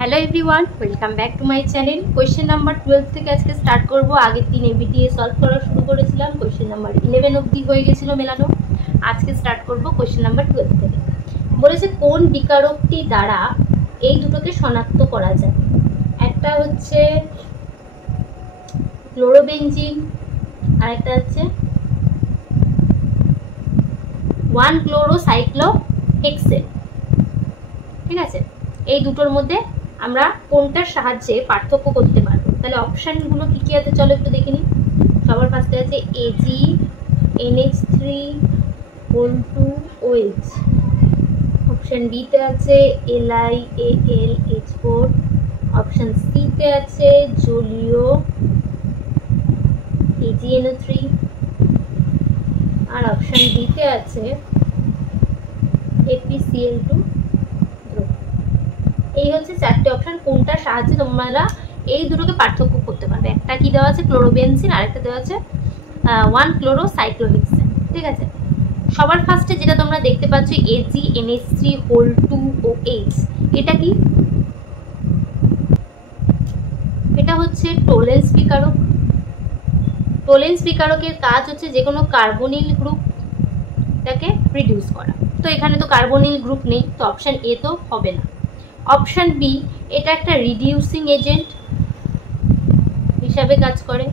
Hello everyone, welcome back to my channel. Question number 12 থেকে আজকে start করব। আগের দিন এবিটিএ সলভ করা শুরু করেছিলাম, কোয়েশ্চেন নাম্বার 11 অবধি হয়ে গেছিল মেলানো। আজকে স্টার্ট করব কোয়েশ্চেন নাম্বার 12 থেকে। বলেছে কোন বিকারকটি দ্বারা এই দুটোকে শনাক্ত করা যায়। একটা হচ্ছে ক্লোরোবেনজিন আর একটা হচ্ছে 1-ক্লোরোসাইক্লোহেক্সেন। ঠিক আছে, এই দুটোর মধ্যে আমরা কোনটার সাহায্যে পার্থক্য করতে পারবো। তাহলে অপশানগুলো কি কি আছে চলো একটু দেখে নিই। সবার ফার্স্টে আছে AgNH3 2OH। অপশান বিতে আছে LiAlH4। অপশান সিতে আছে জলীয় AgNO3 আর অপশান ডিতে আছে FeCl2। এই হচ্ছে চারটে অপশন, কোনটার সাহায্যে তোমরা এই দুটোকে পার্থক্য করতে পারবে। একটা কি দেওয়া আছে ক্লোরোবেনজিন আর একটা দেওয়া আছে 1-ক্লোরোসাইক্লোহেক্সেন। ঠিক আছে, সবার ফার্স্টে যেটা তোমরা দেখতে পাচ্ছ AgNH3 2OH, এটা কি? এটা হচ্ছে টোলেন্স বিকারক। টোলেন্স বিকারকের কাজ হচ্ছে যে কোনো কার্বনিল গ্রুপটাকে রিডিউস করা। তো এখানে তো কার্বনিল গ্রুপ নেই, তো অপশন এ তো হবে না। অপশান বি, এটা একটা রিডিউসিং এজেন্ট হিসাবে কাজ করে।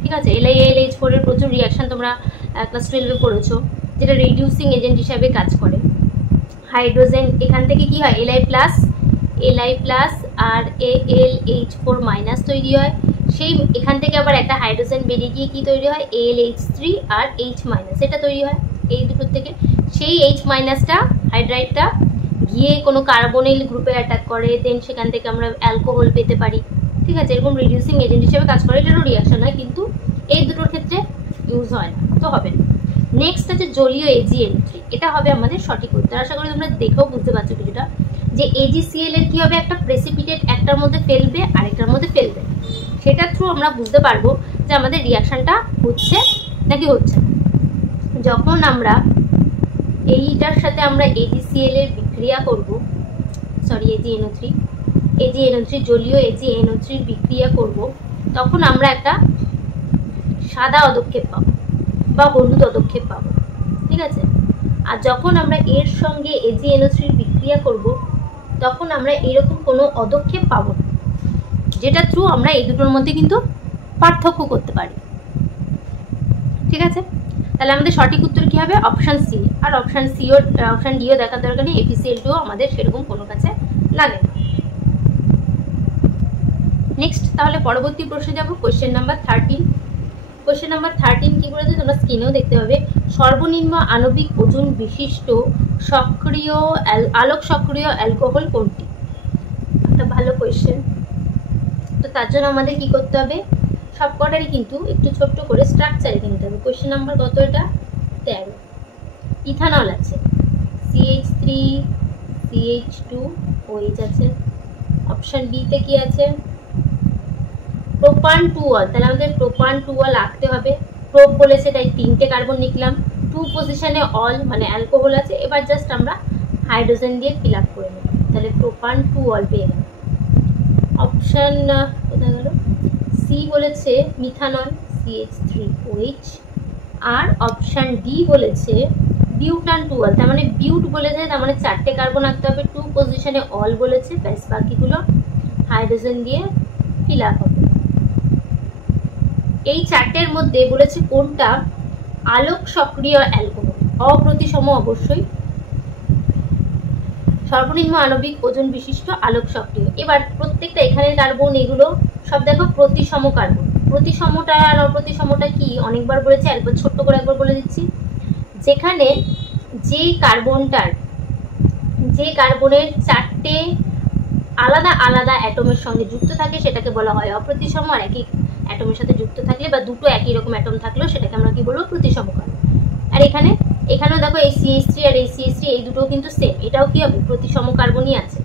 ঠিক আছে, LiAlH4 এর প্রচুর রিয়াকশন তোমরা ক্লাস 12-এ পড়েছো, যেটা রিডিউসিং এজেন্ট হিসাবে কাজ করে। হাইড্রোজেন এখান থেকে কি হয় Li প্লাস আর AlH4- তৈরি হয়। সেই এখান থেকে আবার একটা হাইড্রোজেন বেরিয়ে গিয়ে কি তৈরি হয় AlH3 আর H- এটা তৈরি হয় এই দুটোর থেকে। সেই H- হাইড্রাইডটা গিয়ে কোনো কার্বনিল গ্রুপে অ্যাটাক করে, দেন সেখান থেকে আমরা অ্যালকোহল পেতে পারি। ঠিক আছে, এরকম রিডিউসিং এজেন্ট হিসেবে কাজ করে, এটারও রিয়াকশন হয়, কিন্তু এই দুটোর ক্ষেত্রে ইউজ হয় না, তো হবে না। নেক্সট আছে জলীয় AgNO3, এটা হবে আমাদের সঠিক উত্তর। আশা করি তোমরা দেখেও বুঝতে পারছো কিছুটা, যে AgCl এর কি হবে, একটা প্রেসিপিটেট একটার মধ্যে ফেলবে আরেকটার মধ্যে ফেলবে, সেটার থ্রু আমরা বুঝতে পারবো যে আমাদের রিয়াকশনটা হচ্ছে নাকি হচ্ছে না। যখন আমরা এইটার সাথে আমরা AgCl এর বিক্রিয়া করব, AgNO3 জলীয় AgNO3 বিক্রিয়া করব, তখন আমরা একটা সাদা পদক্ষেপ পাবো বা হলুদ পদক্ষেপ পাবো। ঠিক আছে, আর যখন আমরা এর সঙ্গে AgNO3 বিক্রিয়া করব, তখন আমরা এরকম কোনো পদক্ষেপ পাবো না, যেটা থ্রু আমরা এই দুটোর মধ্যে কিন্তু পার্থক্য করতে পারি। ঠিক আছে, তাহলে আমাদের সঠিক উত্তর কি হবে অপশান সি। আর অপশান ডিও দেখার দরকার নেই, FeCl2 আমাদের সেরকম কোনো কাছে লাগে না। নেক্সট, তাহলে পরবর্তী প্রশ্নে যাব। Question number 13। কোয়েশ্চেন নাম্বার 13 কি বলেছে তোমরা স্ক্রিনেও দেখতে পাবে। সর্বনিম্ন আণবিক ওজন বিশিষ্ট আলোক সক্রিয় অ্যালকোহল কোনটি? একটা ভালো কোয়েশ্চেন। তো তার জন্য আমাদের কি করতে হবে, সবকটারই কিন্তু একটু ছোট্ট করে স্ট্রাকচারে কিনতে হবে। কোয়েশ্চেন নাম্বার কত এটা? 13। ইথানল আছে, CH3CH2OH আছে। অপশান বিতে কি আছে? প্রোপান-2-অল। তাহলে আমাদের প্রোপান-2-অল আঁকতে হবে। প্রোপ বলেছে তাই 3টে কার্বন লিখলাম, 2 পজিশনে অল মানে অ্যালকোহল আছে। এবার জাস্ট আমরা হাইড্রোজেন দিয়ে ফিল আপ করে নেব, তাহলে প্রোপান-2-অল পেয়ে গেলাম। অপশান কোথায় গেল? সি বলেছে মিথানল, CH3OH। আর অপশান ডি বলেছে বিউটান-2-অল, তার মানে বিউট বলেছে, তার মানে 4টে কার্বন আঁকতে হবে, 2 পজিশনে অল বলেছে, ব্যাস বাকিগুলো হাইড্রোজেন দিয়ে ফিল আপ হবে। এই 4টের মধ্যে বলেছে কোনটা আলোক সক্রিয় অ্যালকোহল, অপ্রতিসম অবশ্যই, সর্বনিম্ন আণবিক ওজন বিশিষ্ট আলোক সক্রিয়। এবার প্রত্যেকটা এখানে কার্বন এগুলো সব দেখো প্রতিসম কার্বন। প্রতিসমটা আর অপ্রতিসমটা কি অনেকবার বলেছে, একবার ছোট্ট করে একবার বলে দিচ্ছি। যেখানে যে কার্বনের 4টে আলাদা আলাদা অ্যাটমের সঙ্গে যুক্ত থাকে সেটাকে বলা হয় অপ্রতিসম, আর একই অ্যাটমের সাথে যুক্ত থাকলে বা দুটো একই রকম অ্যাটম থাকলেও সেটাকে আমরা কি বলবো প্রতিসম কার্বন। আর এখানেও দেখো এই CH3 আর এই CH3 এই দুটো কিন্তু সেম, এটাও কি হবে প্রতিসম কার্বনই আছে।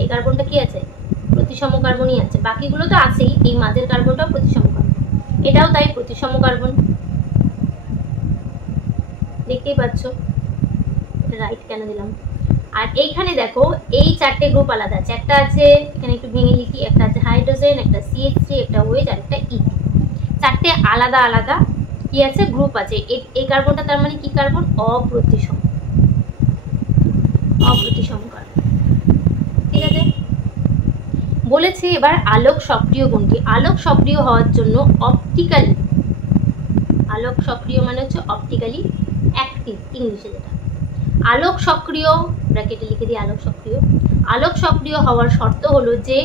এই কার্বনটা কি আছে প্রতিসম কার্বনই আছে, বাকিগুলো তো আছেই, এই মাঝের কার্বনটাও প্রতিসম কার্বন, এটাও তাই প্রতিসম কার্বন। দেখতেই পাচ্ছ, এটা রাইট কেন দিলাম। আর এইখানে দেখো এই 4টে গ্রুপ আলাদা আছে, একটা আছে এখানে একটু ভেঙে লিখি, একটা আছে হাইড্রোজেন, একটা CH3, একটা OH আর একটা E2। 4টে আলাদা আলাদা কি আছে গ্রুপ আছে। এই কার্বনটা তার মানে কি কার্বন? অপ্রতিসম কার্বন। ঠিক আছে, বলেছে এবার আলোক সক্রিয় কোনটি। আলোক সক্রিয় হওয়ার জন্য অপটিক্যালি, আলোক সক্রিয় মানে হচ্ছে অপটিক্যালি অ্যাক্টিভ ইংলিশে যেটা, আলোক সক্রিয় ব্র্যাকেটে লিখে দিই আলোক সক্রিয়। আলোক সক্রিয় হওয়ার শর্ত হলো যে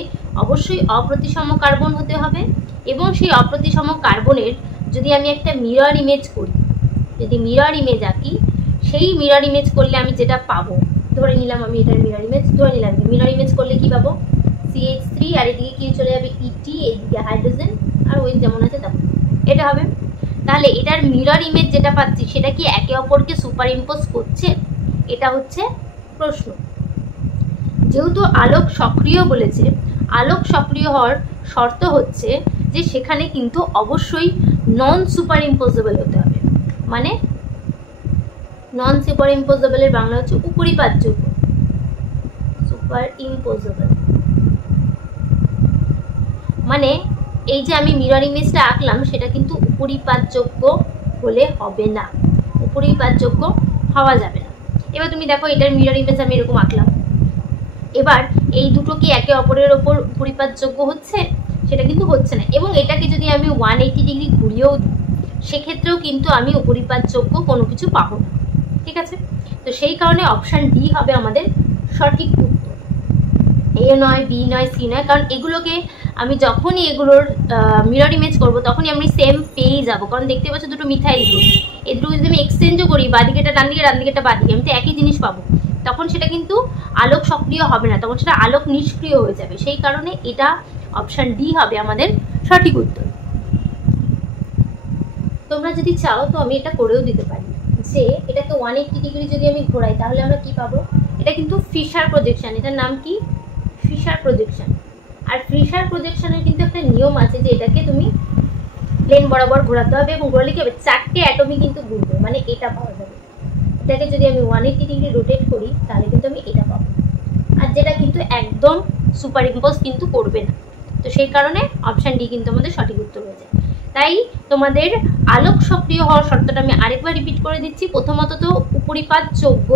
অবশ্যই অপ্রতিসম কার্বন হতে হবে, এবং সেই অপ্রতিসম কার্বনের যদি আমি একটা মিরর ইমেজ করি, যদি মিরর ইমেজ আঁকি, সেই মিরর ইমেজ করলে আমি যেটা পাবো, ধরে নিলাম আমি এটার মিরর ইমেজ, ধরে নিলাম মিরর ইমেজ করলে কি পাবো? CH3 আর এদিকে কি চলে যাবে ET, এদিকে হাইড্রোজেন আর ওই যেমন আছে তেমন, এটা হবে। তাহলে এটার মিরর ইমেজ যেটা পাচ্ছি সেটা কি একে অপরকে সুপার ইম্পোজ করছে? এটা হচ্ছে প্রশ্ন। যেহেতু আলোক সক্রিয় বলেছে, আলোক সক্রিয় হওয়ার শর্ত হচ্ছে যে সেখানে কিন্তু অবশ্যই নন সুপার ইম্পোজেবল হতে হবে। মানে নন সুপার ইম্পোজেবলের বাংলা হচ্ছে উপরিপাতযোগ্য, সুপার ইম্পোজেবল। মানে এই যে আমি মিরর ইমেজটা আঁকলাম সেটা কিন্তু উপরিপাতযোগ্য হলে হবে না, উপরিপাতযোগ্য হওয়া যাবে না। এবার তুমি দেখো এটার মিরর ইমেজ আমি এরকম আঁকলাম, এবার এই দুটো কি একে অপরের ওপর উপরিপাতযোগ্য হচ্ছে? সেটা কিন্তু হচ্ছে না। এবং এটাকে যদি আমি 180 ডিগ্রি ঘুরিয়েও দিই সেক্ষেত্রেও কিন্তু আমি উপরিপাতযোগ্য কোনো কিছু পাবো না। ঠিক আছে, তো সেই কারণে অপশান ডি হবে আমাদের সঠিক উত্তর। এ নয়, বি নয়, সি নয়, কারণ এগুলোকে আমি যখনই এগুলোর মিরর ইমেজ করবো তখনই আমি সেম পেয়ে যাবো। কারণ দেখতে পাচ্ছ দুটো মিথাইল গ্রুপ, এই দুটো যদি আমি এক্সচেঞ্জও করি, বাদিকেটা ডান দিকে, ডান দিকেটা বাদিকে, আমি তো একই জিনিস পাবো, তখন সেটা কিন্তু আলোক সক্রিয় হবে না, তখন সেটা আলোক নিষ্ক্রিয় হয়ে যাবে। সেই কারণে এটা অপশান ডি হবে আমাদের সঠিক উত্তর। তোমরা যদি চাও তো আমি এটা করেও দিতে পারি, যে এটাকে 180 ডিগ্রি যদি আমি ঘোরাই তাহলে আমরা কি পাবো? এটা কিন্তু ফিশার প্রজেকশন, এটার নাম কি? Fischer projection. আর ফিশার প্রজেকশনের কিন্তু একটা নিয়ম আছে যে এটাকে তুমি প্লেন বরাবর ঘোরাতে হবে, এবং ঘোরালে কি হবে? 4টে অ্যাটমই কিন্তু ঘুরবে, মানে এটা পাওয়া যাবে। এটাকে যদি আমি 180 ডিগ্রি রোটেট করি তাহলে কিন্তু আমি এটা পাবো, আর যেটা কিন্তু একদম সুপার ইম্পোজ কিন্তু করবে না। তো সেই কারণে অপশান ডি কিন্তু আমাদের সঠিক উত্তর হয়ে যায়। তাই তোমাদের আলোক সক্রিয় হওয়ার শর্তটা আমি আরেকবার রিপিট করে দিচ্ছি। প্রথমত তো উপরিপাতযোগ্য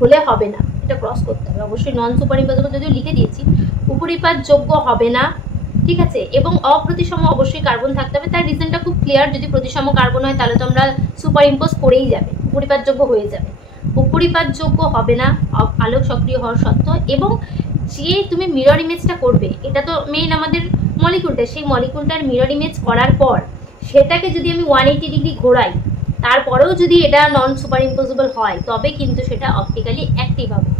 হলে হবে না, এটা ক্রস করতে হবে, অবশ্যই নন সুপার ইম্পোজেবল যদিও লিখে দিয়েছি, উপরিপাতযোগ্য হবে না। ঠিক আছে, এবং অপ্রতিসম অবশ্যই কার্বন থাকতে হবে। তার রিজনটা খুব ক্লিয়ার, যদি প্রতিসম কার্বন হয় তাহলে তো আমরা সুপার ইম্পোজ করেই যাবে, উপরিপাতযোগ্য হয়ে যাবে। উপরিপাতযোগ্য হবে না আলোক সক্রিয় হওয়ার শর্ত। এবং যে তুমি মিরর ইমেজটা করবে, এটা তো মেইন আমাদের মলিকুলটা, সেই মলিকুলটার মিরর ইমেজ করার পর সেটাকে যদি আমি 180 ডিগ্রি ঘোরাই, তারপরেও যদি এটা নন সুপার ইম্পোজেবল হয় তবে কিন্তু সেটা অপটিক্যালি অ্যাক্টিভ হবে।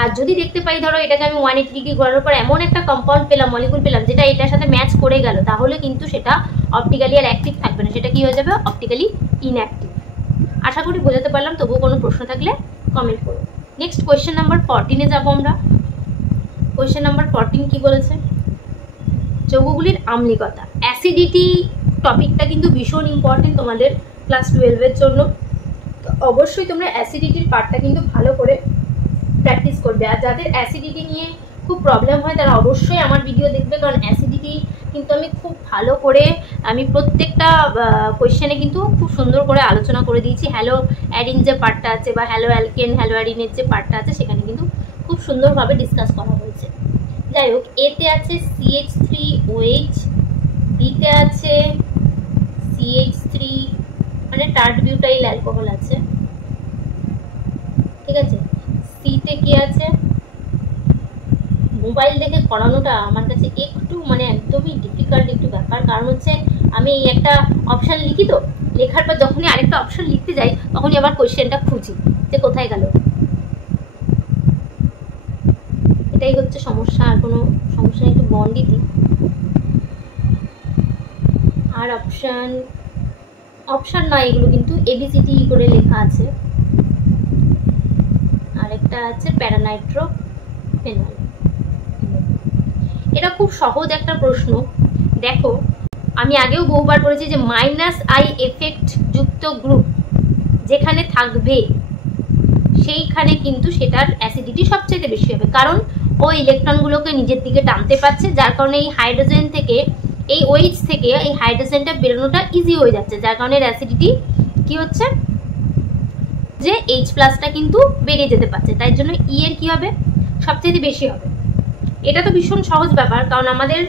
আর যদি দেখতে পাই ধরো এটাকে আমি 180 ডিগ্রি ঘোরানোর পর এমন একটা কম্পাউন্ড পেলাম, মলিকুল পেলাম যেটা এটার সাথে ম্যাচ করে গেল, তাহলে কিন্তু সেটা অপটিক্যালি আর অ্যাক্টিভ থাকবে না, সেটা কি হয়ে যাবে? Optically inactive. আশা করি বোঝাতে পারলাম। তবুও কোনো প্রশ্ন থাকলে কমেন্ট করো। নেক্সট কোয়েশ্চেন নাম্বার 14-এ যাবো আমরা। কোয়েশ্চেন নাম্বার 14 কি বলেছে? যৌগগুলির আম্লিকতা, অ্যাসিডিটি টপিকটা কিন্তু ভীষণ ইম্পর্টেন্ট তোমাদের ক্লাস 12-এর জন্য। অবশ্যই তোমরা অ্যাসিডিটির পার্টটা কিন্তু ভালো করে প্র্যাকটিস করবে। আর যাদের অ্যাসিডিটি নিয়ে খুব প্রবলেম হয় তারা অবশ্যই আমার ভিডিও দেখবে, কারণ অ্যাসিডিটি কিন্তু আমি খুব ভালো করে, আমি প্রত্যেকটা কোয়েশ্চেনে কিন্তু খুব সুন্দর করে আলোচনা করে দিয়েছি। হ্যালো অ্যাডিন যে পার্টটা আছে বা হ্যালো অ্যালকেন, হ্যালো অ্যাডিনের যে পার্টটা আছে সেখানে কিন্তু খুব সুন্দরভাবে ডিসকাস করা হয়েছে। যাই হোক, এতে আছে CH3OH, বিতে আছে CH3 মানে টার্ট বিউটাইল অ্যালকোহল আছে। ঠিক আছে, সিতে কি আছে? মোবাইল দেখে করানোটা আমার কাছে একটু মানে একদমই ডিফিকাল্ট একটু ব্যাপার, কারণ হচ্ছে আমি এই একটা অপশান লিখি, তো লেখার পর যখনই আরেকটা অপশান লিখতে যাই তখনই আবার কোয়েশ্চেনটা খুঁজি যে কোথায় গেল। এটাই হচ্ছে সমস্যা, আর কোনো সমস্যা একটু বন্ডই দিই। আর অপশান নয়, এগুলো কিন্তু ABCD করে লেখা আছে। আরেকটা আছে প্যারানাইট্রোফেনল। এটা খুব সহজ একটা প্রশ্ন। দেখো আমি আগেও বহুবার বলেছি যে -I এফেক্ট যুক্ত গ্রুপ যেখানে থাকবে সেইখানে কিন্তু সেটার অ্যাসিডিটি সবচেয়ে বেশি হবে, কারণ ও ইলেকট্রনগুলোকে নিজের দিকে টানতে পারছে, যার কারণে এই হাইড্রোজেন থেকে এই OH থেকে এই হাইড্রোজেনটা বেরোনোটা ইজি হয়ে যাচ্ছে, যার কারণে অ্যাসিডিটি কি হচ্ছে যে H+টা কিন্তু বেরিয়ে যেতে পারছে, তাই জন্য E এর কি হবে সবচেয়ে বেশি হবে। এটা তো ভীষণ সহজ ব্যাপার, কারণ আমাদের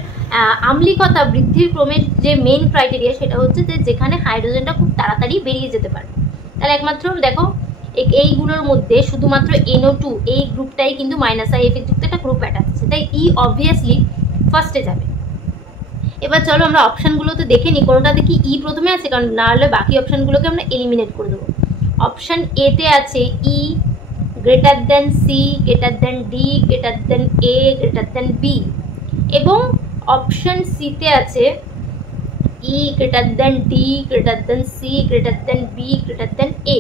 আম্লিকতা বৃদ্ধির ক্রমের যে মেইন ক্রাইটেরিয়া সেটা হচ্ছে যে যেখানে হাইড্রোজেনটা খুব তাড়াতাড়ি বেরিয়ে যেতে পারে। তাহলে একমাত্র দেখো এইগুলোর মধ্যে শুধুমাত্র NO2 এই গ্রুপটাই কিন্তু -I এফেক্ট যুক্ত একটা গ্রুপ অ্যাটাচ আছে, তাই E অবভিয়াসলি ফার্স্টে যাবে। এবার চলো আমরা অপশানগুলোতে দেখে নিই কোনোটাতে কি E প্রথমে আছে, কারণ না হলে বাকি অপশানগুলোকে আমরা এলিমিনেট করে দেবো। অপশান A তে আছে E greater than C greater than D greater than A greater than B, এবং অপশান C তে আছে E greater than D greater than C greater than B greater than A।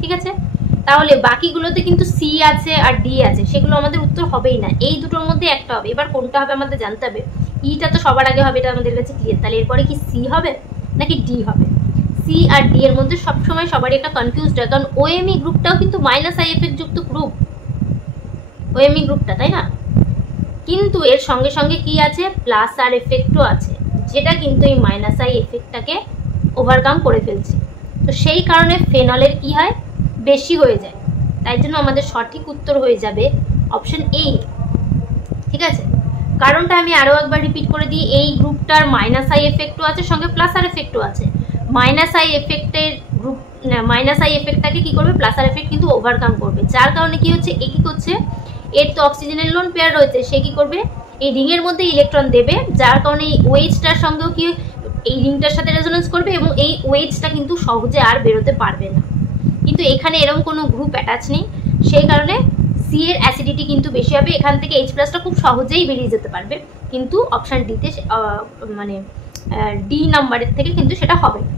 ঠিক আছে, তাহলে বাকিগুলোতে কিন্তু C আছে আর D আছে, সেগুলো আমাদের উত্তর হবেই না, এই দুটোর মধ্যে একটা হবে। এবার কোনটা হবে আমাদের জানতে হবে, Eটা তো সবার আগে হবে, এটা আমাদের কাছে ক্লিয়ার। তাহলে এরপরে কি C হবে নাকি D হবে? C আর D এর মধ্যে সবসময় সবারই একটা কনফিউজড হয়, কারণ OMe গ্রুপটাও কিন্তু -I এফেক্ট যুক্ত গ্রুপ, OMe গ্রুপটা, তাই না? কিন্তু এর সঙ্গে সঙ্গে কি আছে, +R এফেক্টও আছে, যেটা কিন্তু এই -I এফেক্টটাকে ওভারকাম করে ফেলছে। তো সেই কারণে ফেনলের কি হয় বেশি হয়ে যায়, তাই জন্য আমাদের সঠিক উত্তর হয়ে যাবে অপশন A। ঠিক আছে, কারণটা আমি আরও একবার রিপিট করে দিই, এই গ্রুপটার -I এফেক্টও আছে, সঙ্গে +R এফেক্টও আছে। -I এফেক্টের গ্রুপ -I এফেক্টটাকে কি করবে, +R এফেক্ট কিন্তু ওভারকাম করবে, যার কারণে কি হচ্ছে, এ কি করছে, এর তো অক্সিজেনের লোন পেয়ার রয়েছে, সে কি করবে এই রিংয়ের মধ্যে ইলেকট্রন দেবে, যার কারণে এই OHটার সঙ্গেও কি এই রিংটার সাথে রেজোনেন্স করবে, এবং এই OHটা কিন্তু সহজে আর বেরোতে পারবে না। কিন্তু এখানে এরকম কোনো গ্রুপ অ্যাটাচ নেই, সেই কারণে C এর অ্যাসিডিটি কিন্তু বেশি হবে, এখান থেকে H+টা খুব সহজেই বেরিয়ে যেতে পারবে, কিন্তু অপশান ডিতে মানে D নাম্বারের থেকে কিন্তু সেটা হবে না,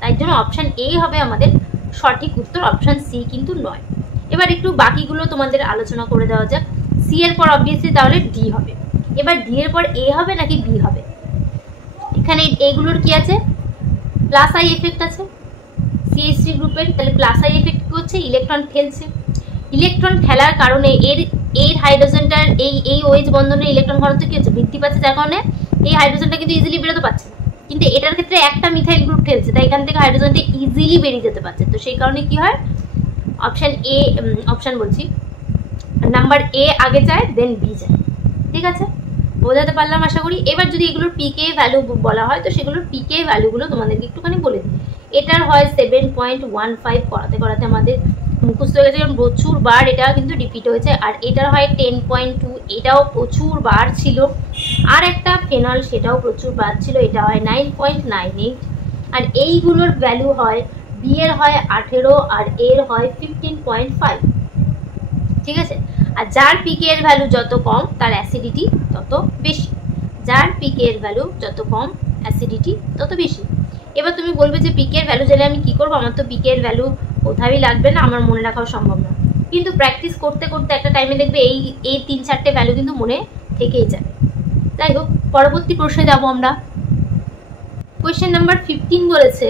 তাই জন্য অপশান A হবে আমাদের সঠিক উত্তর, অপশান C কিন্তু নয়। এবার একটু বাকিগুলো তোমাদের আলোচনা করে দেওয়া যাক। C এর পর অবভিয়াসলি তাহলে D হবে, এবার D এর পর A হবে নাকি B হবে? এখানে এইগুলোর কি আছে, +I এফেক্ট আছে CH3 গ্রুপের, তাহলে +I এফেক্ট করছে, ইলেকট্রন ফেলছে, ইলেকট্রন ফেলার কারণে এর হাইড্রোজেনটার এই OH বন্ধনের ইলেকট্রন ঘনত্ব কি হচ্ছে, বৃদ্ধি পাচ্ছে, যার কারণে এই হাইড্রোজেনটা কিন্তু ইজিলি বেরোতে পারছে না, কিন্তু এটার ক্ষেত্রে একটা মিথাইল গ্রুপ ঠেলছে, তাই এখান থেকে হাইড্রোজেনটা ইজিলি বেরিয়ে যেতে পারছে। তো সেই কারণে কি হয়, অপশান বলছি নাম্বার A আগে যায় দেন B যায়। ঠিক আছে, বোঝাতে পারলাম আশা করি। এবার যদি এগুলোর পিকে ভ্যালু বলা হয়, তো সেগুলোর পিকে ভ্যালুগুলো তোমাদেরকে একটুখানি বলে দিই। এটার হয় 7.15, করাতে করাতে আমাদের মুখস্থ হয়ে গেছে, কারণ প্রচুর বার এটা কিন্তু রিপিট হয়েছে। আর এটার হয় 10.2, এটাও প্রচুর বার ছিল। আর একটা ফেনল, সেটাও প্রচুর বার ছিল, এটা হয় 9.98। আর এইগুলোর ভ্যালু হয়, বি এর হয় 18 আর এর হয় 15.5। ঠিক আছে, আর যার পিকে এর ভ্যালু যত কম তার অ্যাসিডিটি তত বেশি, যার পিকে এর ভ্যালু যত কম অ্যাসিডিটি তত বেশি। এবার তুমি বলবে যে পিকে এর ভ্যালু জেনে আমি কি করবো, আমার তো পিকে এর ভ্যালু কোথাওই লাগবে না, আমার মনে রাখাও সম্ভব না। কিন্তু প্র্যাকটিস করতে করতে একটা টাইমে দেখবে এই 3-4টে ভ্যালু কিন্তু মনে থেকেই যাবে। যাই হোক, পরবর্তী প্রশ্নে যাবো আমরা। কোয়েশ্চেন নাম্বার 15 বলেছে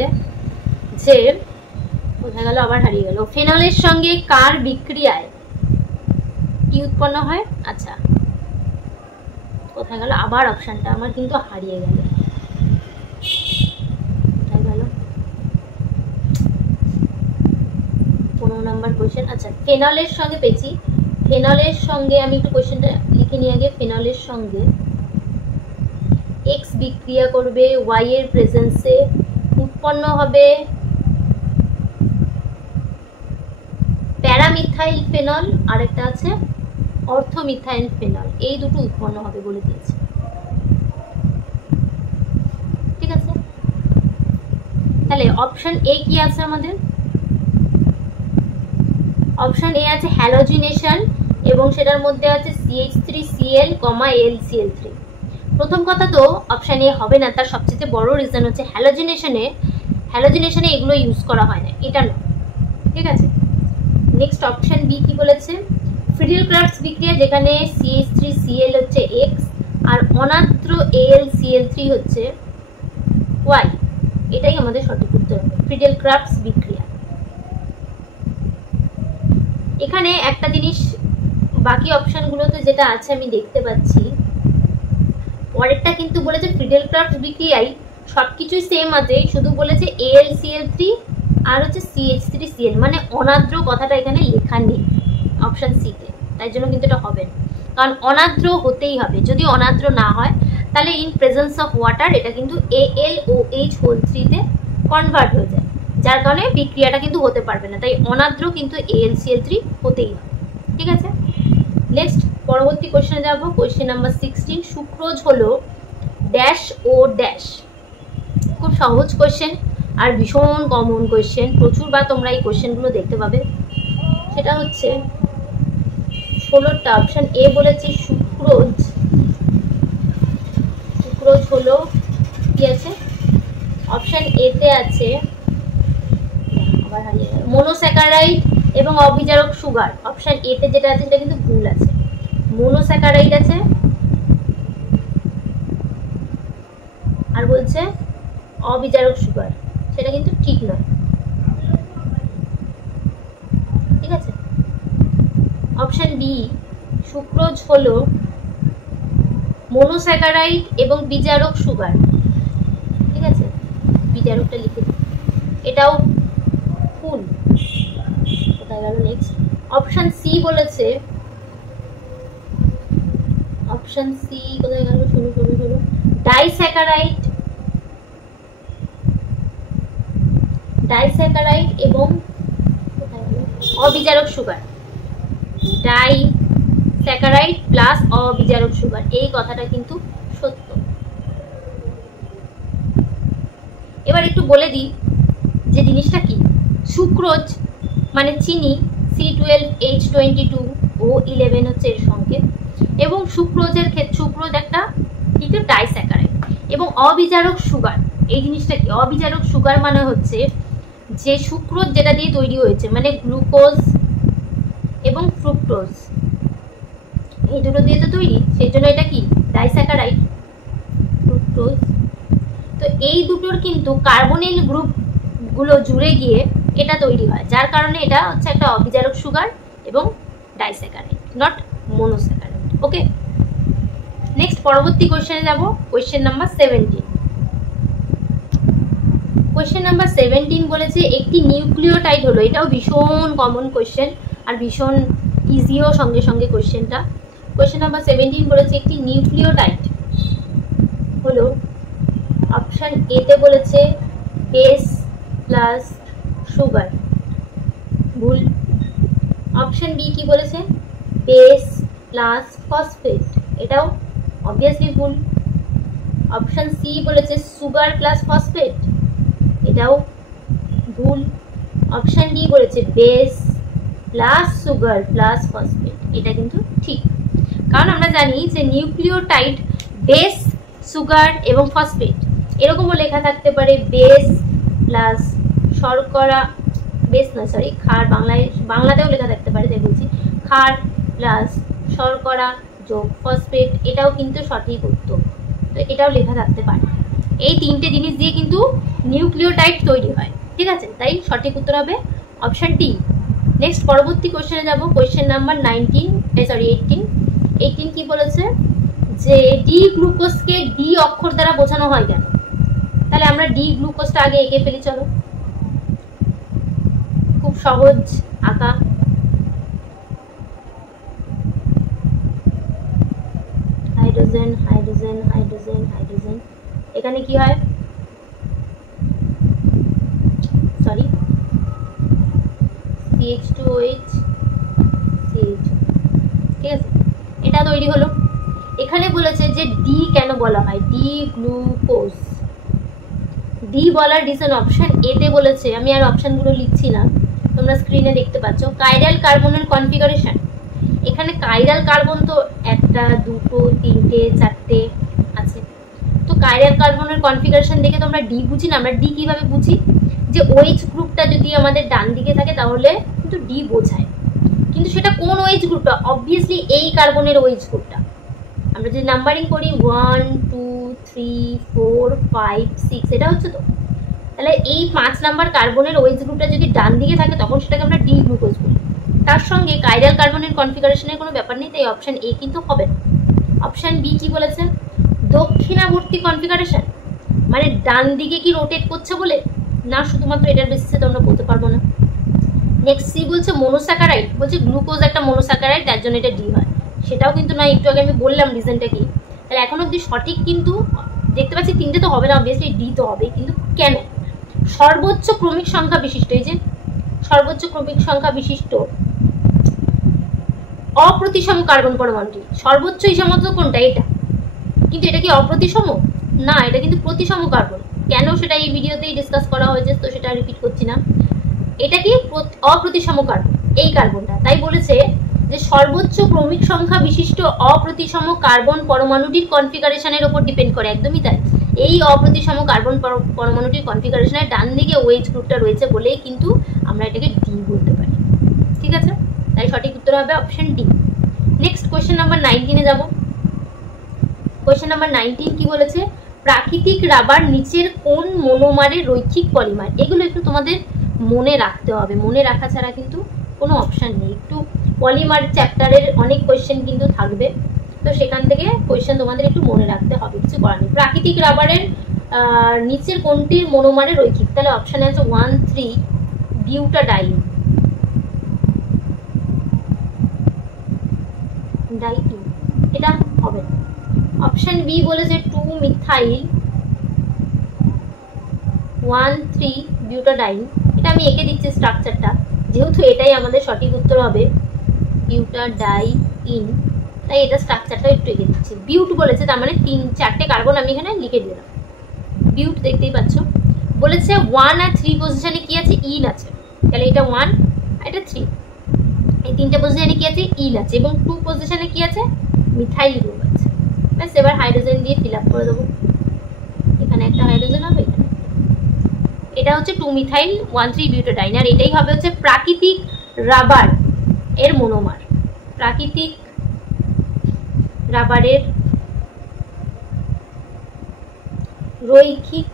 যে, কোথায় গেল, আবার হারিয়ে গেল, ফেনলের সঙ্গে কার বিক্রিয়ায় কি উৎপন্ন হয়? আচ্ছা, কোথায় গেল, আবার অপশানটা আমার কিন্তু হারিয়ে গেল, কোথায় গেল, 15 নম্বর কোয়েশ্চেন। আচ্ছা, ফেনলের সঙ্গে পেয়েছি, ফেনলের সঙ্গে আমি একটু কোয়েশ্চেনটা লিখে নিয়ে আগে। ফেনলের সঙ্গে এক্স বিক্রিয়া করবে, ওয়াই এর প্রেজেন্সে উৎপন্ন হবে প্যারামিথাইল ফেনল, আর একটা আছে অর্থোমিথাইল ফেনল, এই দুটো উৎপন্ন হবে বলে দিয়েছে। ঠিক আছে, তাহলে অপশন এ কি আছে আমাদের? অপশন এ আছে হ্যালোজিনেশন, এবং সেটার মধ্যে আছে CH3Cl, LCl3। প্রথম কথা তো অপশন এ হবে না, তার সবচেয়ে বড় রিজন হচ্ছে হ্যালোজিনেশনে এগুলো ইউজ করা হয় না, এটা নয়। ঠিক আছে, নেক্সট অপশন বি কি বলেছে? ফ্রিডেল-ক্রাফটস বিক্রিয়া, যেখানে CH3Cl হচ্ছে X আর অনাত্র AlCl3 হচ্ছে Y। এটাই আমাদের সঠিক উত্তর হবে, ফ্রিডেল-ক্রাফটস বিক্রিয়া। এখানে একটা জিনিস বাকি অপশনগুলোতে যেটা আছে আমি দেখতে পাচ্ছি, পরেরটা কিন্তু বলেছে ফ্রিডেল ক্রাফট বিক্রিয়াই সব কিছুই সেম আছে, শুধু বলেছে AlCl3 আর হচ্ছে CH3Cl, মানে অনাদ্র কথাটা এখানে লেখা নেই অপশন সিতে, তাই জন্য কিন্তু এটা হবে না, কারণ অনাদ্র হতেই হবে। যদি অনাদ্র না হয় তাহলে ইন প্রেজেন্স অফ ওয়াটার এটা কিন্তু AlOH3 তে কনভার্ট হয়ে যায়, যার কারণে বিক্রিয়াটা কিন্তু হতে পারবে না, তাই অনাদ্র কিন্তু AlCl3 হতেই হবে। ঠিক আছে, নেক্সট পরবর্তী কোশ্চেনে যাব। কোশ্চেন নাম্বার 16, সুক্রোজ হলো ড্যাশ ও ড্যাশ। খুব সহজ কোশ্চেন আর ভীষণ কমন কোশ্চেন, প্রচুরবার তোমরা এই কোশ্চেনগুলো দেখতে পাবে। সেটা হচ্ছে 16টা অপশন এ বলেছে সুক্রোজ, সুক্রোজ হলো কি আছে, অপশন এতে আছে আবার হারিয়ে গেল, মনোস্যাকারাইড এবং অবিজারক সুগার। অপশন এতে যেটা আছে সেটা কিন্তু ভুল আছে, মনোস্যাকারাইড আছে আর বলছে অবিজারক সুগার, সেটা কিন্তু ঠিক নয়। ঠিক আছে, অপশন বি সুক্রোজ হলো মনোস্যাকারাইড এবং বিজারক সুগার। ঠিক আছে, বিজারকটা লিখে দিই, এটাও ভুল। কোথায় গেল নেক্সট, অপশন সি বলেছে, অপশন সি কোথায় গেল, শুরু শুরু শুরু, ডাইস্যাকারাইড, ডাইস্যাকারাইড এবং অবিজারক সুগার, ডাইস্যাকারাইড প্লাস অবিজারক সুগার, এই কথাটা কিন্তু সত্য। এবার একটু বলে দিই যে জিনিসটা কি, সুক্রোজ মানে চিনি, C12H22O11 হচ্ছে এর সংকেত, এবং সুক্রোজের ক্ষেত্রে সুক্রোজ একটা কিন্তু ডাইস্যাকারাইড, এবং অবিজারক সুগার এই জিনিসটা কি, অবিজারক সুগার মানে হচ্ছে যে সুক্রোজ যেটা দিয়ে তৈরি হয়েছে, মানে গ্লুকোজ এবং ফ্রুক্টোজ এই দুটো দিয়ে তো তৈরি, সেই জন্য এটা কি ডাইস্যাকারাইড, ফ্রুক্টোজ। তো এই দুটোর কিন্তু কার্বনিল গ্রুপগুলো জুড়ে গিয়ে এটা তৈরি হয়, যার কারণে এটা হচ্ছে একটা অবিজারক সুগার এবং disaccharide, not monosaccharide. Okay, next পরবর্তী কোশ্চেনে যাব। কোশ্চেন নাম্বার 17, কোশ্চেন নাম্বার 17 বলেছে একটি নিউক্লিওটাইড হলো, এটাও ভীষণ কমন কোশ্চেন আর ভীষণ ইজিও সঙ্গে সঙ্গে কোশ্চেনটা। কোশ্চেন নাম্বার 17 বলেছে একটি নিউক্লিওটাইড হলো, অপশন এতে বলেছে বেস প্লাস সুগার, ভুল। অপশন বি কি বলেছে, বেস প্লাস ফসফেট, এটাও অবভিয়াসলি ভুল। অপশন সি বলেছে সুগার প্লাস ফসফেট, এটাও ভুল। অপশন ডি বলেছে base plus sugar plus phosphate, এটা কিন্তু ঠিক, কারণ আমরা জানি যে নিউক্লিওটাইড বেস, সুগার এবং ফসফেট এরকমও লেখা থাকতে পারে, বেস প্লাস শর্করা, বেস না সরি ক্ষার, বাংলাতেও লেখা থাকতে পারে, তাই বলছি ক্ষার প্লাস শর্করা যোগ ফসফেট, এটাও কিন্তু সঠিক উত্তর। তো এটাও লেখা থাকতে পারে, এই তিনটে জিনিস দিয়ে কিন্তু নিউক্লিওটাইড তৈরি হয়। ঠিক আছে, তাই সঠিক উত্তর হবে অপশন ডি। নেক্সট পরবর্তী কোশ্চেনে যাব। কোশ্চেন নাম্বার 18 কি বলেছে, যে ডি গ্লুকোজকে ডি অক্ষর দ্বারা বোঝানো হয় কেন? তাহলে আমরা ডি গ্লুকোজটা আগে এঁকে ফেলি, চলো, খুব সহজ আঁকা। হাইড্রোজেন হাইড্রোজেন হাইড্রোজেন হাইড্রোজেন, এখানে কি হয়, সরি CH2OH CH, ঠিক আছে, এটা তৈরি হলো। এখানে বলেছে যে ডি কেন বলা হয়, ডি গ্লুকোজ, ডি বলার রিজন অপশন এতে বলেছে, আমি আর অপশনগুলো লিখছি না, তোমরা স্ক্রিনে দেখতে পাচ্ছ, কাইরাল কার্বনের কনফিগারেশন। এখানে কাইরাল কার্বন তো একটা, দুটো, তিনটে, চারটে আছে, তো কাইরাল কার্বনের কনফিগারেশন দেখে তোমরা ডি বুঝি না, আমরা ডি কিভাবে বুঝি, যে OH গ্রুপটা যদি আমাদের ডান দিকে থাকে তাহলে কিন্তু ডি বোঝায়, কিন্তু সেটা কোন OH গ্রুপটা, অবভিয়াসলি এই কার্বনের OH গ্রুপটা। আমরা যদি নাম্বারিং করি 1 2 3 4 5 6, এটা হচ্ছে তো, তাহলে এই 5 নাম্বার কার্বনের OH গ্রুপটা যদি ডান দিকে থাকে তখন সেটাকে আমরা ডি গ্লুকোজ বলি, তার সঙ্গে কাইরাল কার্বনের কনফিগারেশনের কোনো ব্যাপার নেই, তাই অপশন এ কিন্তু হবে না। অপশন বি কি বলেছে, দক্ষিণাবর্তী কনফিগারেশন, মানে ডান দিকে কি রোটেট করছে বলে, না শুধুমাত্র এটার বেসিসে তো আমরা বলতে পারবো না। নেক্সট সি বলছে মনোস্যাকারাইড, বলছে গ্লুকোজ একটা মনোস্যাকারাইড, তার জন্য এটা ডি হয়, সেটাও কিন্তু না, একটু আগে আমি বললাম রিজনটা কি। তাহলে এখন অব্দি সঠিক কিন্তু দেখতে পাচ্ছি তিনটে তো হবে না, অবভিয়াসলি ডি তো হবে, কিন্তু কেন, সর্বোচ্চ ক্রমিক সংখ্যা বিশিষ্ট, এই যে সর্বোচ্চ ক্রমিক সংখ্যা বিশিষ্ট অপ্রতিসম কার্বন পরমাণুটি, সর্বোচ্চ হিসাব মতো কোনটা, এটা কিন্তু এটা কি অপ্রতিসম না, এটা কিন্তু প্রতিসম কার্বন। কেন সেটা এই ভিডিওতেই ডিসকাস করা হয়েছে, তো সেটা রিপিট করছি না। এটা কি অপ্রতিসম কার্বন, এই কার্বনটা, তাই বলেছে যে সর্বোচ্চ ক্রমিক সংখ্যা বিশিষ্ট অপ্রতিসম কার্বন পরমাণুটির কনফিগারেশনের উপর ডিপেন্ড করে, একদমই তাই। এই অপ্রতিসম কার্বন পরমাণুটির কনফিগারেশনের ডান দিকে ওয়েজ গ্রুপটা রয়েছে বলেই কিন্তু আমরা এটাকে ডি বলতে পারি, ঠিক আছে। তাই সঠিক উত্তর হবে option D. Next question number 19-এ যাব। কোয়েশ্চেন নাম্বার 19 কি বলেছে, প্রাকৃতিক রাবার নিচের কোন মনোমারের রৈখিক পলিমার। এগুলো একটু তোমাদের মনে রাখতে হবে, মনে রাখা ছাড়া কিন্তু কোনো অপশান নেই। একটু পলিমার চ্যাপ্টারের অনেক কোয়েশ্চেন কিন্তু থাকবে, তো সেখান থেকে কোয়েশ্চেন তোমাদের একটু মনে রাখতে হবে, কিছু করার নেই। প্রাকৃতিক রাবারের নিচের কোনটির মনোমারের রৈখিক, তাহলে অপশানে আছে 1, 3 বিউটাডাইন, এটা হবে না। অপশন বি বলেছে 2 মিথাইল 1, 3 বিউটাডাইন, এটা আমি এঁকে দিচ্ছি স্ট্রাকচারটা, যেহেতু এটাই আমাদের সঠিক উত্তর হবে বিউটাডাইন, তাই এটা স্ট্রাকচারটা একটু এঁকে দিচ্ছি। বিউট বলেছে, তার মানে 3-4টে কার্বন আমি এখানে লিখে দিলাম। বিউট দেখতেই পাচ্ছ। বলেছে 1 আর 3 পজিশনে কি আছে, ইন আছে, তাহলে এটা 1 আর এটা 3, এই 3টে পজিশনে কি আছে, ইন আছে, এবং 2 পজিশনে কি আছে, মিথাইল গ্রুপ আছে। ব্যাস, এবার হাইড্রোজেন দিয়ে ফিল আপ করে দেবো, এখানে একটা হাইড্রোজেন হবে, এখানে এটা হচ্ছে 2 মিথাইল 1, 3 বিউটাডাইন, আর এটাই হবে হচ্ছে প্রাকৃতিক রাবার এর মনোমার। প্রাকৃতিক রাবারের রৈখিক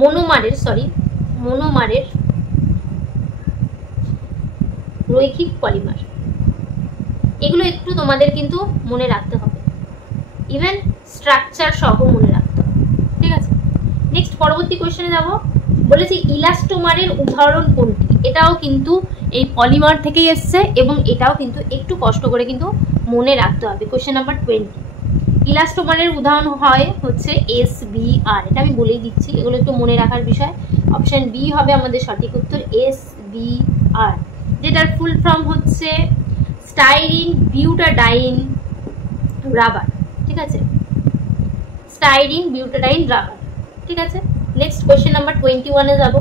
মনোমারের রৈখিক পলিমার, এগুলো একটু তোমাদের কিন্তু মনে রাখতে হবে, ইভেন স্ট্রাকচার সহ মনে রাখতে হবে, ঠিক আছে। নেক্সট পরবর্তী কোয়েশ্চেনে যাব। বলেছি ইলাস্টোমারের উদাহরণ কোনটি, এটাও কিন্তু এই পলিমার থেকেই এসছে, এবং এটাও কিন্তু একটু কষ্ট করে কিন্তু মনে রাখতে হবে। কোয়েশ্চেন নাম্বার 20, ইলাস্টোমারের উদাহরণ হয় হচ্ছে SBR, এটা আমি বলেই দিচ্ছি, এগুলো একটু মনে রাখার বিষয়। অপশন বি হবে আমাদের সঠিক উত্তর SBR, যেটার ফুল ফর্ম হচ্ছে স্টাইরিন বিউটাডাইন রাবার, ঠিক আছে, স্টাইরিন বিউটাডাইন রাবার, ঠিক আছে। নেক্সট কোয়েশ্চেন নাম্বার 21-এ যাব।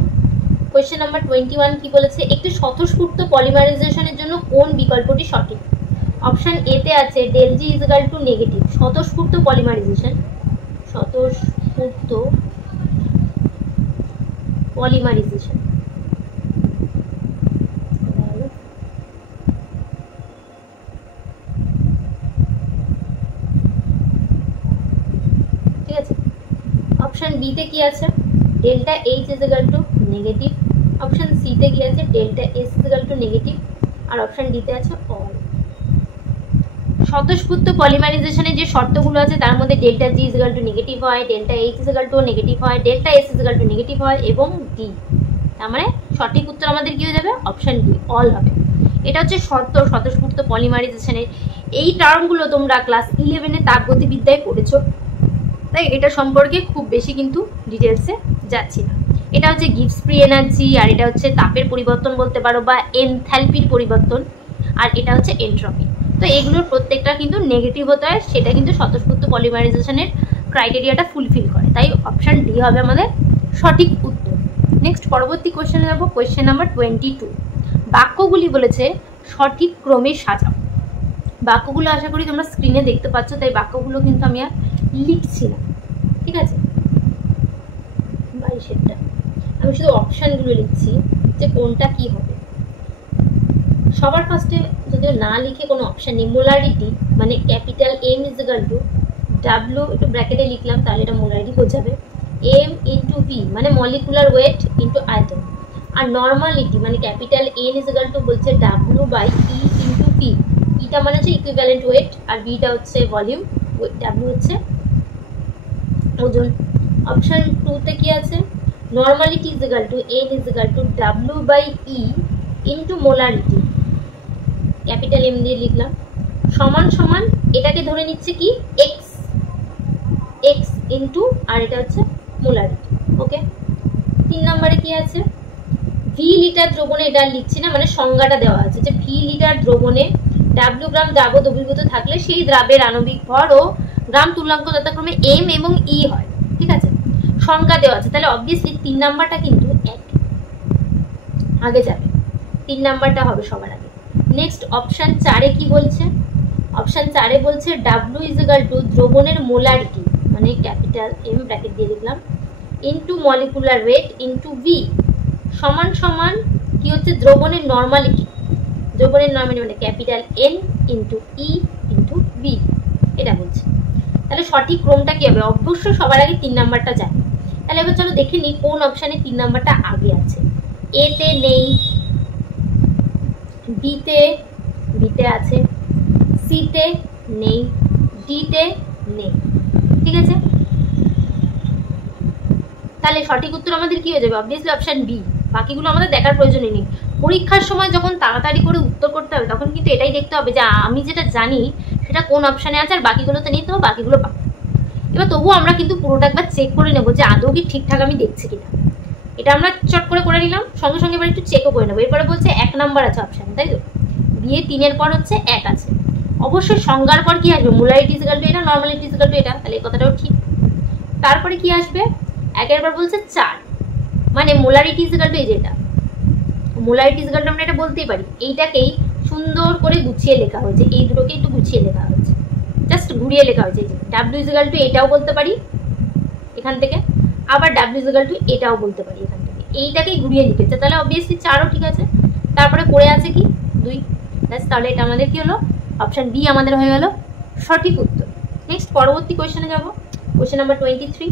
কোয়েশ্চেন নাম্বার 21 কি বলেছে, একটি স্বতঃস্ফূর্ত পলিমারাইজেশনের জন্য কোন বিকল্পটি সঠিক। অপশন এ তে আছে del G = নেগেটিভ, স্বতঃস্ফূর্ত পলিমারাইজেশন, ঠিক আছে। অপশন বি তে কি আছে, delta H = negative, option C তে কি আছে, ডেল্টা S = নেগেটিভ, আর অপশন ডি তে আছে অল। স্বতঃস্ফূর্ত পলিমারাইজেশনের যে শর্তগুলো আছে তার মধ্যে ডেল্টা G = নেগেটিভ হয়, ডেল্টা H = নেগেটিভ হয়, ডেল্টা S = নেগেটিভ হয়, এবং ডি, তার মানে সঠিক উত্তর আমাদের কি হয়ে যাবে, অপশন ডি অল হবে। এটা হচ্ছে শর্ত স্বতঃস্ফূর্ত পলিমারাইজেশনের। এই টার্মগুলো তোমরা ক্লাস 11-এ তাপগতিবিদ্যায় পড়েছো, তাই এটা সম্পর্কে খুব বেশি কিন্তু ডিটেলসে যাচ্ছি না। এটা হচ্ছে গিবস ফ্রি এনার্জি, আর এটা হচ্ছে তাপের পরিবর্তন বলতে পারো, বা এনথ্যালপির পরিবর্তন, আর এটা হচ্ছে এন্ট্রপি। তো এগুলোর প্রত্যেকটা কিন্তু নেগেটিভ হতে হয়, সেটা কিন্তু স্বতঃস্ফূর্ত পলিমারাইজেশনের ক্রাইটেরিয়াটা ফুলফিল করে, তাই অপশান ডি হবে আমাদের সঠিক উত্তর। নেক্সট পরবর্তী কোয়েশ্চেনে যাবো। কোয়েশ্চেন নাম্বার 22, বাক্যগুলি বলেছে সঠিক ক্রমে সাজাও। বাক্যগুলো আশা করি তোমরা স্ক্রিনে দেখতে পাচ্ছ, তাই বাক্যগুলো কিন্তু আমি আর লিখছি না, ঠিক আছে। 22-এরটা আমি শুধু অপশানগুলো লিখছি যে কোনটা কি হবে। সবার ফার্স্টে যদিও না লিখে কোনো অপশান নেই, মোলারিটি মানে ক্যাপিটাল M = W, একটু ব্র্যাকেটে লিখলাম তাহলে এটা মোলারিটি বোঝাবে, M × V মানে মলিকুলার ওয়েট ইন্টু আয়তন। আর নর্মালিটি মানে capital N is equal to বলছে W by E into P. Eta মানে হচ্ছে ইকুইভ্যালেন্ট ওয়েট আর বিটা হচ্ছে ভলিউম, ডাব্লিউ হচ্ছে ওজন। অপশন 2 তে কি আছে, normality is equal to N is equal to W by E into molarity, capital M দিয়ে লিখলাম, সমান সমান এটাকে ধরে নিচ্ছে কি এক্স, এক্স ইন্টু আর এটা হচ্ছে মোলারিটি। ওকে, 3 নম্বরে কি আছে, ভি লিটার দ্রবণে, এটা লিখছি না মানে সংজ্ঞাটা দেওয়া আছে যে ভি লিটার দ্রবণে ডাব্লিউ গ্রাম দ্রাব্য দ্রবীভূত থাকলে সেই দ্রাবের আণবিক ভর ও গ্রাম তুল্যাঙ্ক যথাক্রমে এম এবং ই হয়। ঠিক আছে, সংজ্ঞা দেওয়া আছে, তাহলে অবভিয়াসলি 3 নাম্বারটা কিন্তু এক আগে যাবে, 3 নাম্বারটা হবে সবার আগে। নেক্সট অপশন 4 এ কি বলছে, অপশন 4 এ বলছে ডাব্লিউ ইজ ইকুয়াল টু দ্রবণের মোলারিটি মানে ক্যাপিটাল এম ব্র্যাকেট দিয়ে লিখলাম into molecular weight into V সমান সমান কি হচ্ছে দ্রবণের নর্মালিটি, দ্রবণের নর্মালিটি মানে capital N into E into V, এটা বলছে। তাহলে সঠিক ক্রমটা কি হবে, অবশ্যই সবার আগে 3 নাম্বারটা যাবে। তাহলে এবার চলো দেখে নিই কোন অপশানে 3 নাম্বারটা আগে আছে। এ তে নেই, বিতে আছে, সিতে নেই, ডিতে নেই। ঠিক আছে, তাহলে সঠিক উত্তর আমাদের কি হয়ে যাবে, অবভিয়াসলি অপশন বি। বাকিগুলো আমাদের দেখার প্রয়োজনই নেই। পরীক্ষার সময় যখন তাড়াতাড়ি করে উত্তর করতে হবে তখন কিন্তু এটাই দেখতে হবে যে আমি যেটা জানি সেটা কোন অপশানে আছে আর বাকিগুলোতে নেই, তো বাকিগুলো পাবো। এবার তবুও আমরা কিন্তু পুরোটা একবার চেক করে নেবো যে আদৌ কি ঠিকঠাক আমি দেখছি কিনা। এটা আমরা চট করে নিলাম, সঙ্গে সঙ্গে এবার একটু চেকও করে নেবো। এরপরে বলছে 1 নাম্বার আছে অপশানে, তাই তো, দিয়ে 3-এর পর হচ্ছে 1 আছে। অবশ্যই সংজ্ঞার পর কি আসবে, মোলারিটি ইজ ইকুয়াল টু এটা, নর্মালিটি ইজ ইকুয়াল টু এটা, তাহলে এই কথাটাও ঠিক। তারপরে কি আসবে, 1-এর পর বলছে 4 মানে মোলারিটি ইজ ইকুয়াল টু এই যেটা, মোলারিটি ইজ ইকুয়াল টু আমরা এটা বলতেই পারি। এইটাকেই সুন্দর করে গুছিয়ে লেখা হয়েছে, এই দুটোকে একটু গুছিয়ে লেখা হয়েছে, জাস্ট ঘুরিয়ে লেখা হয়েছে। ডাব্লিউ ইজ ইকুয়াল টু এটাও বলতে পারি এখান থেকে, আবার ডাব্লিউ ইজ ইকুয়াল টু এটাও বলতে পারি এখান থেকে, এইটাকেই ঘুরিয়ে লিখেছে। তাহলে অবভিয়াসলি 4ও ঠিক আছে। তারপরে করে আছে কি 2, তাহলে এটা আমাদের কি হলো, অপশন বি আমাদের হয়ে গেল সঠিক উত্তর। নেক্সট পরবর্তী কোয়েশ্চেনে যাব, কোয়েশ্চেন নাম্বার 23।